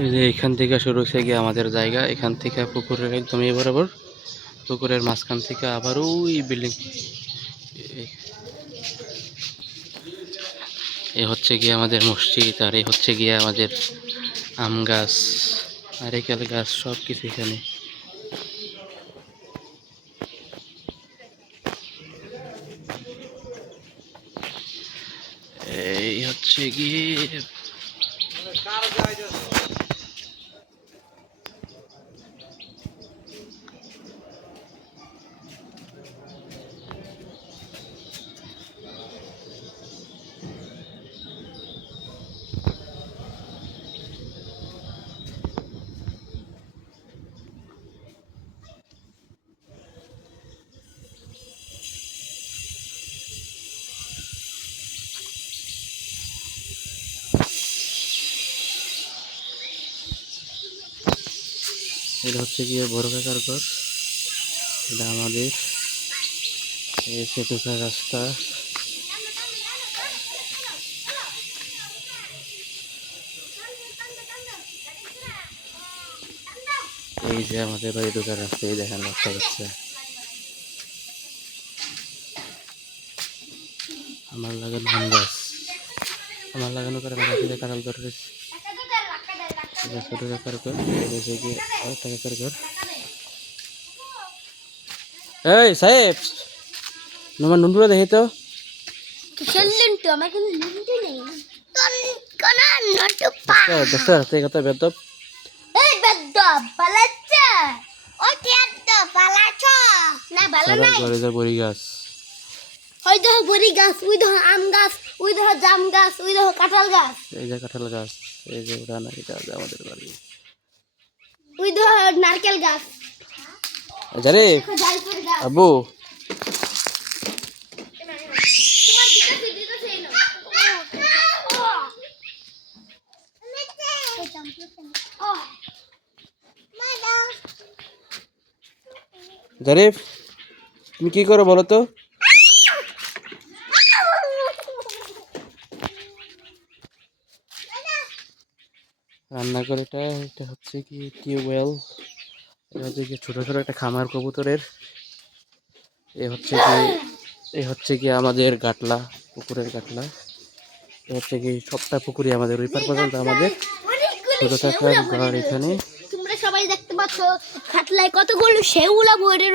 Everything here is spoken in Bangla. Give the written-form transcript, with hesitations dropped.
এই যে এখান থেকে শুরু হচ্ছে গিয়ে আমাদের জায়গা, এখান থেকে পুকুরের একদম এই বরাবর, পুকুরের মাঝখান থেকে আবার ওই বিল্ডিং, এ হচ্ছে গিয়ে আমাদের মসজিদ, আর এই হচ্ছে গিয়ে আমাদের আম গাছ, নারিকেল গাছ, সব কিছু এখানে। এই হচ্ছে গিয়ে এটা হচ্ছে গিয়ে বড় কাকার ঘর, এটা আমাদের এই সেতুকার রাস্তা। এই যে আমাদের বাড়ি ঢোকার রাস্তা, এই দেখেন রাস্তা হচ্ছে। আমার লাগানো আম গাছ, আমার লাগানো করে কাঁঠাল ঘর রয়েছে। ছোট কাকার ঘর, এই গিয়ে আরেকটা কাকার ঘর। এই সাহেব, তোমার নুনটুরা দেখি তো। কিসের লুন্টু? আমার কোনো লুন্টু নেই। তোর কোন নটু পা? দোস্ত হাতে কথা বেদব। এই বেদ্দব পালাচ্ছে। ওই বেদ্দব পালাছ। না ভালো নাই। ঘরে যা বড়ি গাছ, ওই দেখো বড়ি গাছ, ওই দেখো আম গাছ, ওই দেখো জাম গাছ, ওই দেখো কাঁঠাল গাছ, এই যে কাঁঠাল গাছ, এই যে উঠান, এটা আমাদের বাড়ি। ওই দেখো নারকেল গাছ, জারে দেখো জায়ফল গাছ। আব্বু, তোমার দিতেছে এই নাও। জারিফ তুমি কি করো বলো তো? রান্না করে, এটা হচ্ছে কি টিউবওয়েল, এটা হচ্ছে কি ছোট ছোট একটা খামার কবুতরের। এ হচ্ছে কি আমাদের গাটলা, পুকুরের গাটলা। এ হচ্ছে কি সবটা পুকুরি আমাদের, ওই পার পর্যন্ত আমাদের ছোট থাকার ঘর এখানে। তোমরা সবাই দেখতে পাচ্ছ খাটলায় কতগুলো শেউলা ভরে